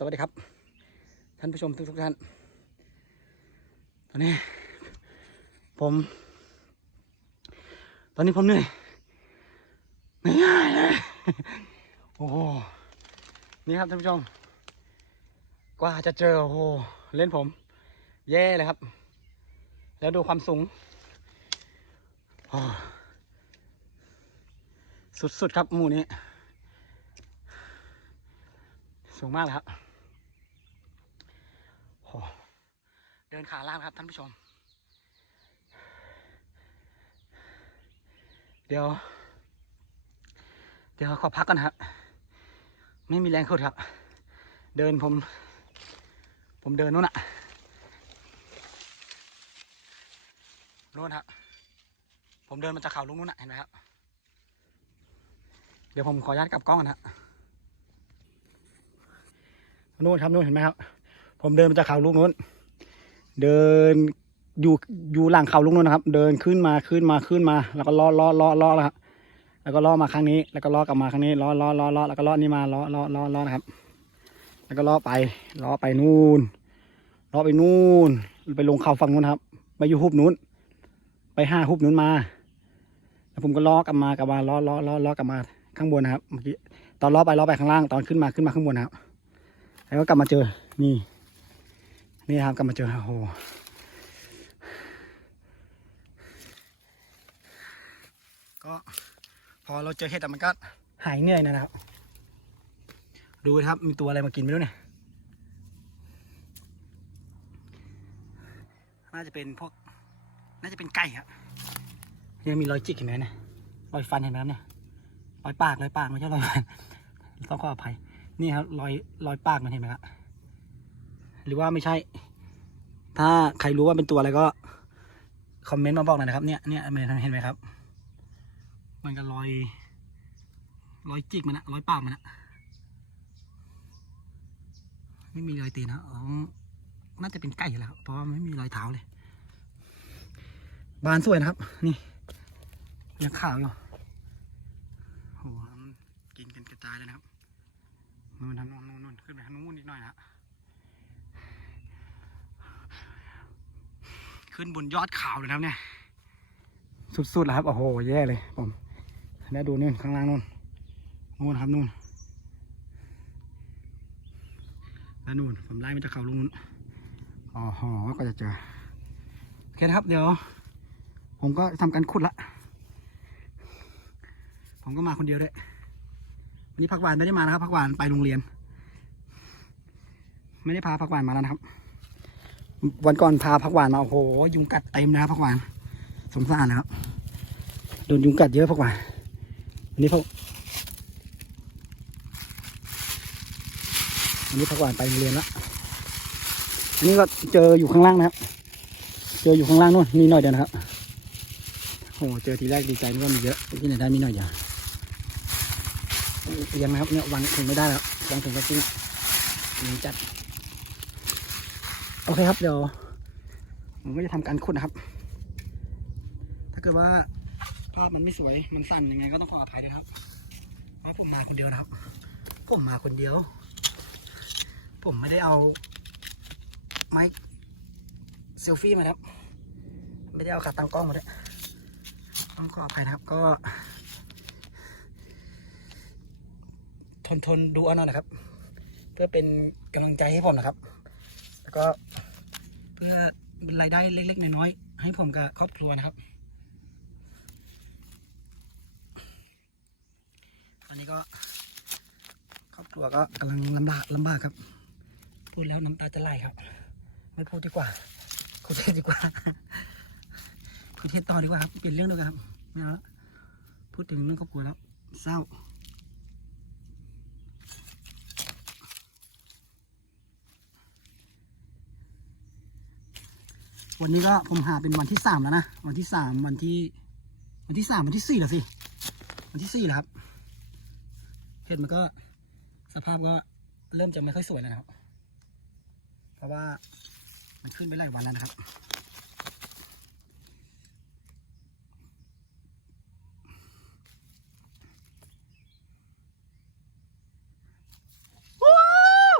สวัสดีครับ ท่านผู้ชมทุกทุกท่าน ตอนนี้ ผม ตอนนี้ผมเหนื่อยไม่ง่ายเลยโอ้โหนี่ครับท่านผู้ชม กว่าจะเจอโอ้โหเล่นผม แย่เลยครับ แล้วดูความสูงสุดๆครับหมู่นี้ สูงมากเลยครับโห เดินขาล่างครับท่านผู้ชม เดี๋ยว เดี๋ยวขอพักก่อนครับ ไม่มีแรงขึ้นครับ เดินผม ผมเดินนู่นอะนู่นครับ ผมเดินมาจากเขาลุงนู่นอะเห็นไหมครับ เดี๋ยวผมขออนุญาตกลับกล้องก่อนครับนู่นครับนู่นเห็นไหมครับ ผมเดินมาจากเขาลูกนู้น เดินอยู่อยู่หลังเขาลูกนู้นนะครับ เดินขึ้นมาขึ้นมาขึ้นมา แล้วก็ล้อล้อล้อล้อแล้วครับแล้วก็ล้อมาครั้งนี้แล้วก็ล้อกลับมาครั้งนี้ล้อล้อล้อล้อแล้วก็ล้อนี่มาล้อล้อล้อล้อนะครับ แล้วก็ล้อไปล้อไปนู่นล้อไปนู่น ไปลงเขาฝั่งนู้นครับไปอยู่หุบนู้น ไปห้าหุบนู้นมาแล้วผมก็ล้อกลับมากลับมาล้อล้อล้อล้อกลับมาข้างบนนะครับเมื่อกี้ตอนล้อไปล้อไปข้างล่างตอนขึ้นมาขึ้นมาข้างบนนะครับแล้วก็กลับมาเจอนี่ นี่ครับกลับมาเจอโอ้โหก็พอเราเจอเห็ดอะมันก็หายเหนื่อยนะครับ ดูนะครับมีตัวอะไรมากินไม่รู้เนี่ย น่าจะเป็นพวก น่าจะเป็นไก่ครับเนี่ยมีรอยจิกเห็นไหมเนี่ยรอยฟันเห็นไหมครับเนี่ยรอยปากรอยปากไม่ใช่รอยฟันต้องขออภัยนี่ครับรอยรอยปากมันเห็นไหมครับ หรือว่าไม่ใช่ ถ้าใครรู้ว่าเป็นตัวอะไรก็ คอมเมนต์มาบอกหน่อยนะครับ เนี่ยเนี่ยเห็นไหมครับ มันก็รอยรอยจิกมันนะรอยปากมันนะไม่มีรอยตีนนะอ๋อน่าจะเป็นไก่แล้วเพราะไม่มีรอยเท้าเลย บานสวยนะครับ นี่ยังขาวอยู่โหกินกันกระจายเลยนะครับนู่นทางนู่นนู่นนู่นขึ้นไปทางนู้นนิดหน่อยนะ ขึ้นบนยอดเขาเลยนะครับเนี่ย สุดๆแล้วครับ โอ้โห แย่เลยผมแล้วดูนู่ข้างล่างนู่น นู่นครับนู่น แล้วนู่น ผมไล่มาจากเขาลุงนู่นอ๋อหอก็จะเจอ โอเคครับ เดี๋ยว ผมก็ทำการขุดละ ผมก็มาคนเดียวด้วย วันนี้ผักหวานไม่ได้มานะครับผักหวานไปโรงเรียน ไม่ได้พาผักหวานมาแล้วนะครับ วันก่อนพาผักหวานมาโอ้โหยุงกัดเต็มนะครับผักหวานสงสารนะครับโดนยุงกัดเยอะผักหวานวันนี้พวกวันนี้ผักหวานไปโรงเรียนแล้วอันนี้ก็เจออยู่ข้างล่างนะครับ เจออยู่ข้างล่างนู่นมีหน่อยเดียวนะครับโอ้โหเจอทีแรกดีใจนึกว่ามีเยอะที่ไหนได้มีหน่อยเดียวเอียงนะครับเนี่ยวางถึงไม่ได้แล้ววางถึงก็จริงเอียงจัด โอเคครับเดี๋ยวผมก็จะทำการขุดนะครับ ถ้าเกิดว่าภาพมันไม่สวยมันสั่นยังไงก็ต้องขออภัยนะครับเพราะผมมาคนเดียวนะครับ ผมมาคนเดียว ผมไม่ได้เอาไม้เซลฟี่มาครับ ไม่ได้เอาขาตั้งกล้องมาด้วยต้องขออภัยนะครับก็ทนทนดูเอาหน่อยนะครับ เพื่อเป็นกำลังใจให้ผมนะครับ แล้วก็เพื่อเป็นรายได้เล็ก ๆ น้อยๆให้ผมกับครอบครัวนะครับตอนนี้ก็ครอบครัวก็กำลังลำบากลำบากครับ พูดแล้วน้ำตาจะไหลครับ ไม่พูดดีกว่าคุยเทศดีกว่าคุยเทศต่อดีกว่าครับเปลี่ยนเรื่องดีกว่าครับไม่เอาละพูดถึงเรื่องครอบครัวแล้วเศร้า วันนี้ก็ผมหาเป็นวันที่สามแล้วนะ วันที่สามวันที่ วันที่สามวันที่สี่แล้วสิ วันที่สี่แล้วครับ เห็ดมันก็สภาพก็เริ่มจะไม่ค่อยสวยแล้วนะครับ เพราะว่ามันขึ้นไปหลายวันแล้วนะครับ ว้าว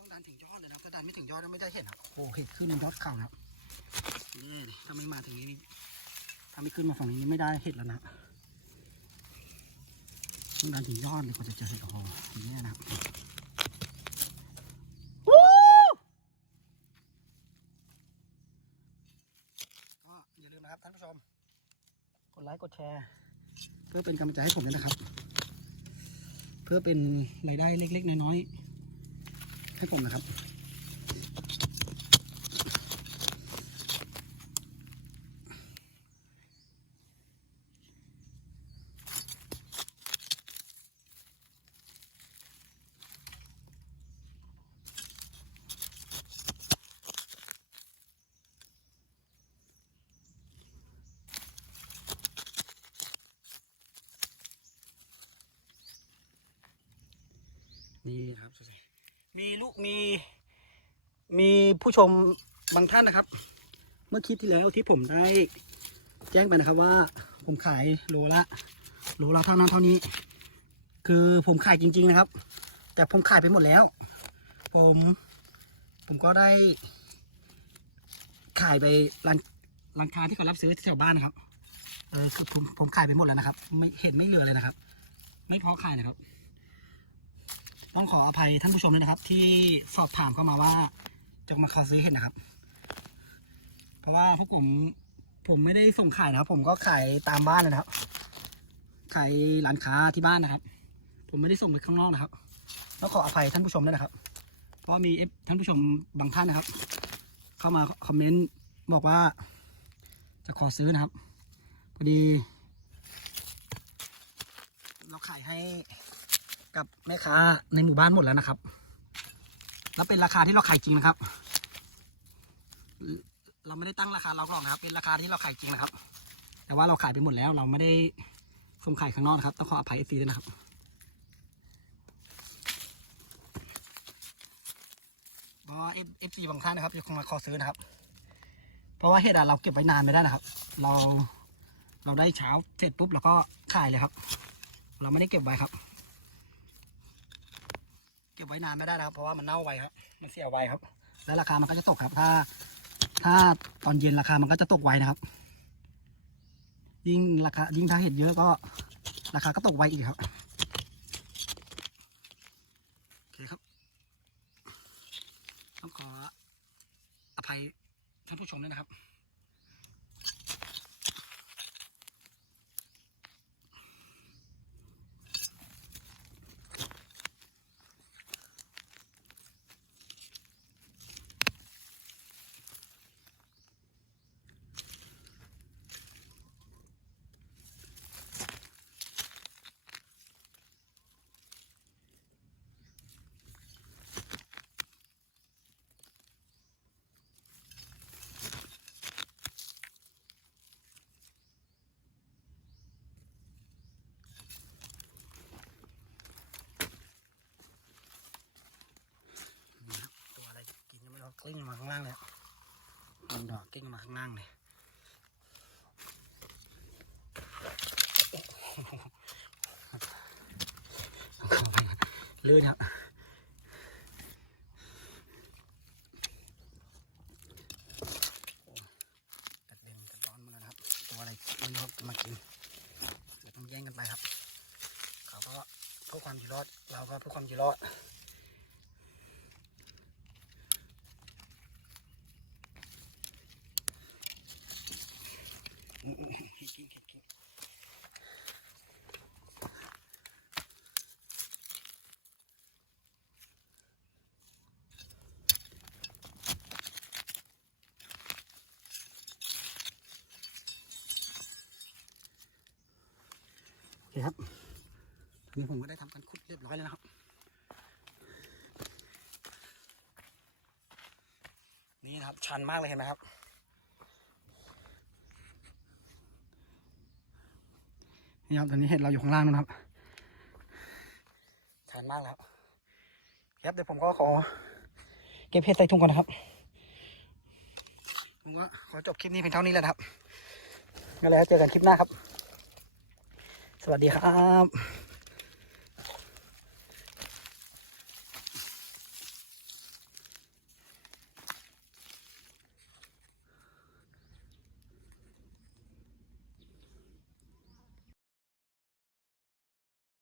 ต้องดันถึงยอดเลยนะถ้าดันไม่ถึงยอดก็ไม่ได้เห็นครับโอ้เห็ดขึ้นยอดเขานะครับนี่ถ้าไม่มาถึงนี้นี่ถ้าไม่ขึ้นมาฝั่งนี้นี่ไม่ได้เห็ดแล้วนะต้องดันถึงยอดเลยกว่าจะเจอเห็ดโอ้โหอย่างนี้นะครับวู้ก็อย่าลืมนะครับท่านผู้ชม กดไลค์กดแชร์ เพื่อเป็นกำลังใจให้ผมด้วยนะครับ เพื่อเป็นรายได้เล็ก ๆ น้อยๆ ให้ผมนะครับ นี่ครับสวย มีลูกมีมีผู้ชมบางท่านนะครับ เมื่อคลิปที่แล้วที่ผมได้แจ้งไปนะครับว่า ผมขายโลละโลละเท่านั้นเท่านี้ คือผมขายจริง ๆนะครับ แต่ผมขายไปหมดแล้ว ผมผมก็ได้ ขายไปร้านร้านค้าที่เขารับซื้อแถวบ้านนะครับเออคือผมผมขายไปหมดแล้วนะครับ ไม่เห็นไม่เหลือเลยนะครับ ไม่พอขายนะครับ ต้องขออภัยท่านผู้ชมด้วยนะครับ ที่สอบถามเข้ามาว่าจะมาขอซื้อเห็ดนะครับ เพราะว่าพวกผมผมไม่ได้ส่งขายนะครับ ผมก็ขายตามบ้านนะครับ ขายร้านค้าที่บ้านนะครับ ผมไม่ได้ส่งไปข้างนอกนะครับต้องขออภัยท่านผู้ชมด้วยนะครับ เพราะมีท่านผู้ชมบางท่านนะครับ เข้ามาคอมเมนต์บอกว่า จะขอซื้อนะครับพอดี เราขายให้ กับแม่ค้าในหมู่บ้านหมดแล้วนะครับ แล้วเป็นราคาที่เราขายจริงนะครับ เราไม่ได้ตั้งราคาเราหรอกนะครับ เป็นราคาที่เราขายจริงนะครับ แต่ว่าเราขายไปหมดแล้ว เราไม่ได้ส่งขายข้างนอกนะครับต้องขออภัยเอฟซีด้วยนะครับเพราะเอฟเอฟซีบางท่านนะครับยังคงมาขอซื้อนะครับ เพราะว่าเห็ดอะเราเก็บไว้นานไม่ได้นะครับ เราเราได้เช้าเสร็จปุ๊บเราก็ขายเลยครับ เราไม่ได้เก็บไว้ครับ ว้นานไม่ได้นะครับ เพราะว่ามันเน่าไวครับ มันเสียไวครับ แล้วราคามันก็จะตกครับ ถ้า ถ้าตอนเย็นราคามันก็จะตกไวนะครับ ยิ่งราคา ยิ่งถ้าเห็ดเยอะก็ ราคาก็ตกไวอีกครับ โอเคครับ ต้องขออภัยท่านผู้ชมด้วยนะครับ นี่ครับตัวอะไรกินยังไม่รู้กางล่างเลยมันดอกกิ้งมาข้างล่างเลยลื่นครับกัดเด่นกัดร้อนมือนกันครับ ตัวอะไรไม่รู้ครับจะมากินเดี๋ยวต้องแย่งกันไปครับ เขาก็เพื่อความอยู่รอด เราก็เพื่อความอยู่รอด อืมอืมอืมเห็ดกิ้งเห็ดกิ้งโอเคครับอันนี้ผมก็ได้ทำการขุดเรียบร้อยแล้วนะครับ นี่นะครับชันมากเลยเห็นไหมครับ นี่ครับตอนนี้เห็ดเราอยู่ข้างล่างนะครับชันมากแล้วครับเดี๋ยวผมก็ขอ เก็บเห็ดใส่ถุงก่อนนะครับผมก็ขอจบคลิปนี้เพียงเท่านี้แหละนะครับงั้นแล้วเจอกันคลิปหน้าครับ สวัสดีครับ